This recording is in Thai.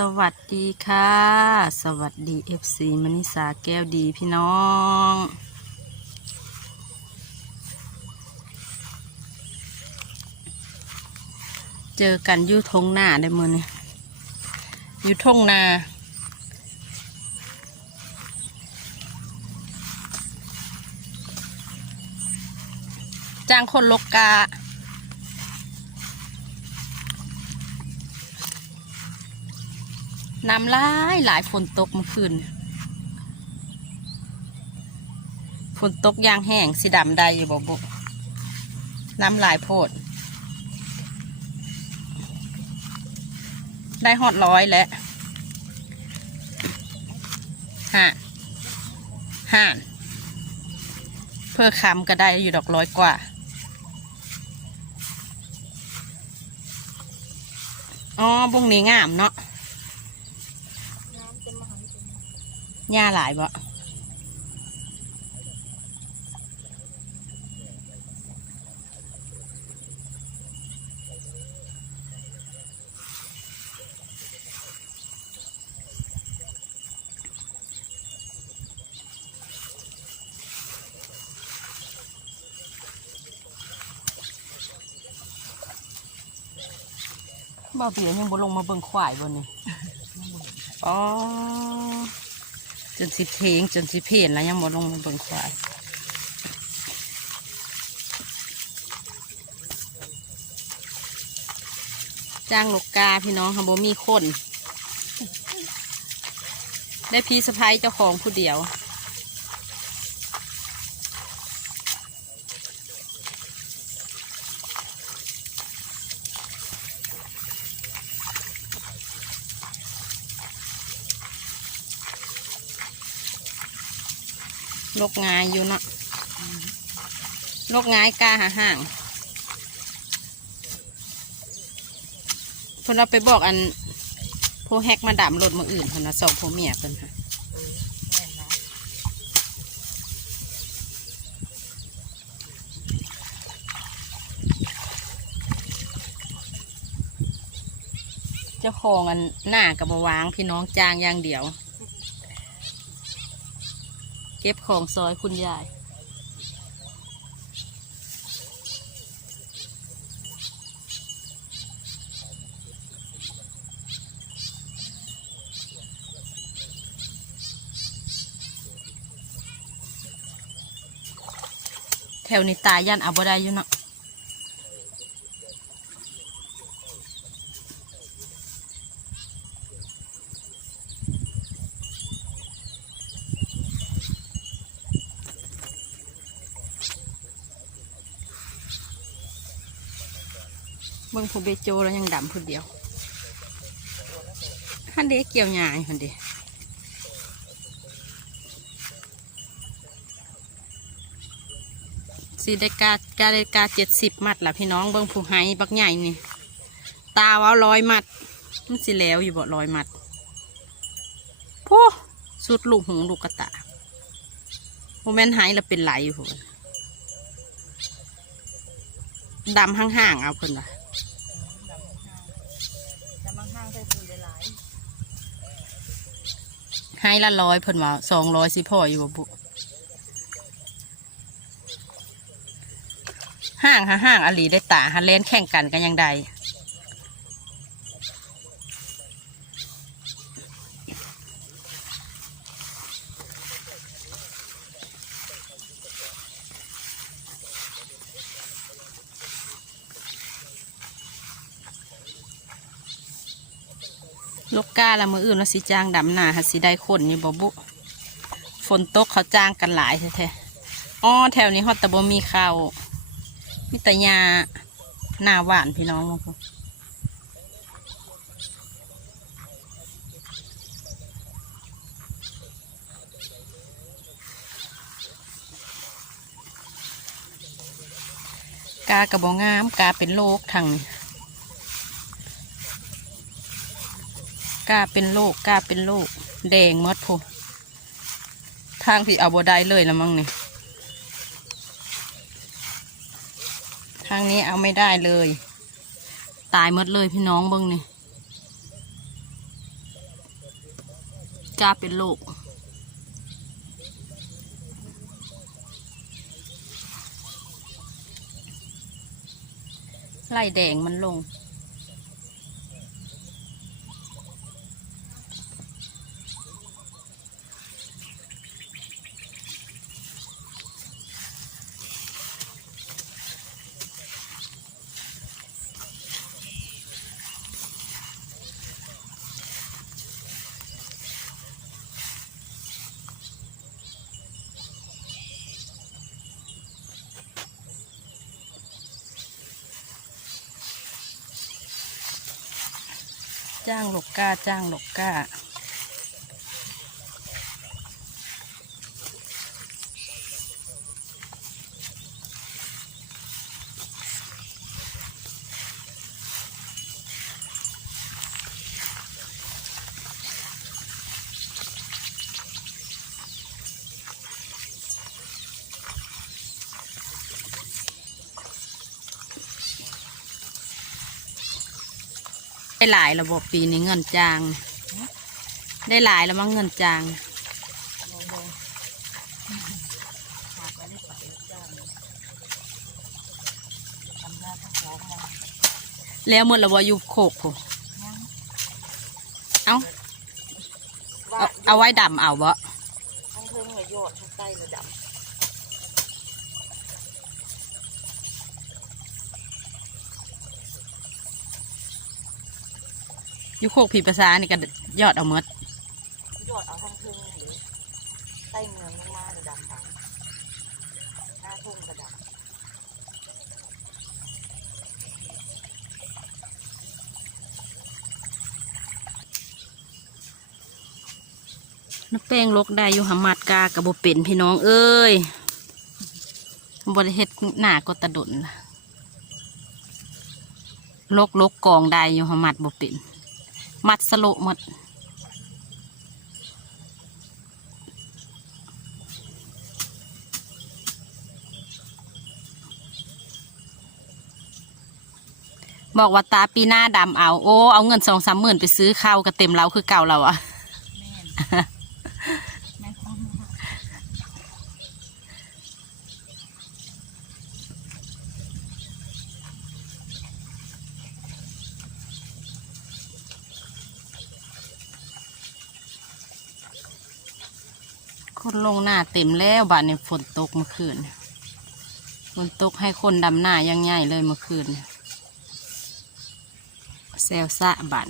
สวัสดีค่ะ สวัสดีเอฟซีมณิสาแก้วดีพี่น้อง เจอกันอยุทงหน้าได้มือนี่อยู่ทงนาจ้างคนลกกา น้ำลายหลายฝนตกเมื่อคืนฝนตกยางแห้งสีดำได้อยู่บ่บุน้ำลายโพด ได้หอดร้อยแล้วห่าห่าน เพื่อคำก็ได้อยู่ดอกร้อยกว่าอ๋อบุ้งนี้งามเนาะ หญ้าหลายบ่บ่เบียยังบ่ลงมาเบิ่งควายบ่นี่อ๋อ จนสิเพลงจนสิเพลนแล้วยังบ่ลงมาบนควายจ้างลูกกาพี่น้องค่ะบ่มีคน ได้พี่สะพ้ายเจ้าของผู้เดียว ลกงายอยู่เนาะลกงายกาหาห่างเพิ่นเราไปบอกอันพวกแฮกมาดามรถมาอื่นเพิ่นนะสองพวกเมียเพิ่นค่ะเจ้าของอันหน้ากับบวางพี่น้องจ้างอย่างเดียว เก็บของซอยคุณยายแถวนี้ตายยันอาบ่ได้อยู่เนาะ เบิ่งผู้เบโจแล้วยังดำผู้เดียวฮันเดเกี่ยวหยาฮันเดสีได้กากาได้กาเจ็ดสิบมัดล่ะพี่น้องเบิ่งผู้ไห้บักใหญ่นี่ ตาว่าร้อยมัดมันสิแล้วอยู่บ่ร้อยมัดพูสุดลูกหูลูกกระตาโมเมนไห้แล้วเป็นไหลอยู่ดำห่างๆเอาเพิ่นว่ะจะมาห้างใส่ปูได้หลาย ให้ละร้อยเพิ่นว่าสองร้อยสิพ่ออยู่บ่บุห้างหาห้างอลีได้ตาฮันเลนแข่งกันกันยังใด ลูกกาละมืออื่นแล้วสิจ้างดำหนาหาสิได้คนอยู่บ่บุฝนตกเขาจ้างกันหลายแท้ๆอ๋อแถวนี้ฮอตตะบมีข้าวมีแต่ยาหน้าหวานพี่น้องมั้งครับกากระบองามกาเป็นโรคทางนี้ กาเป็นโรคกาเป็นโรคแดงมดพวทางที่เอาบได้เลยละมั้งนี่ทางนี้เอาไม่ได้เลย ตายมดเลยพี่น้องเบิ้งนี่ก้าเป็นโรคไล่แดงมันลง จ้างหลกก้า จ้างหลกก้า ได้หลายระบบปีนี้เงินจาง ได้หลายแล้วมั้งเงินจางแล้วจ้างทำหน้าทั้งสองมาวหมดระบอยู่โคกผมเอาเอาไว้ดำเอาบ่ทั้งเพิ่งเลยโยดทั้งใต้ระดับ ยู่โคกผีภาษานี่ก็ยอดเอาเมดโยดเอาทั้งพิ่งหรือใต้เมืองลงมาระดับต่าหน้าทุ่งระดับน้ำแป้งลกได้อยู่หำมัดกากับบเป็นพี่น้องเอ้ยบริเฮ็ดหน้าก็ตะดนล่ะลกลกกองได้อยู่หำมัดบเป็น มัดสโลหมด บอกว่าตาปีหน้าดำเอา โอ้ เอาเงินสองสามหมื่นไปซื้อข้าวก็เต็มเล้าคือเก่าเราอะ แม่นแม่นของ คนลงหน้าเต็มแล้วบ้านในฝนตกเมื่อคืนฝนตกให้คนดำหน้ายังง่ายเลยเมื่อคืนเซลซะบัน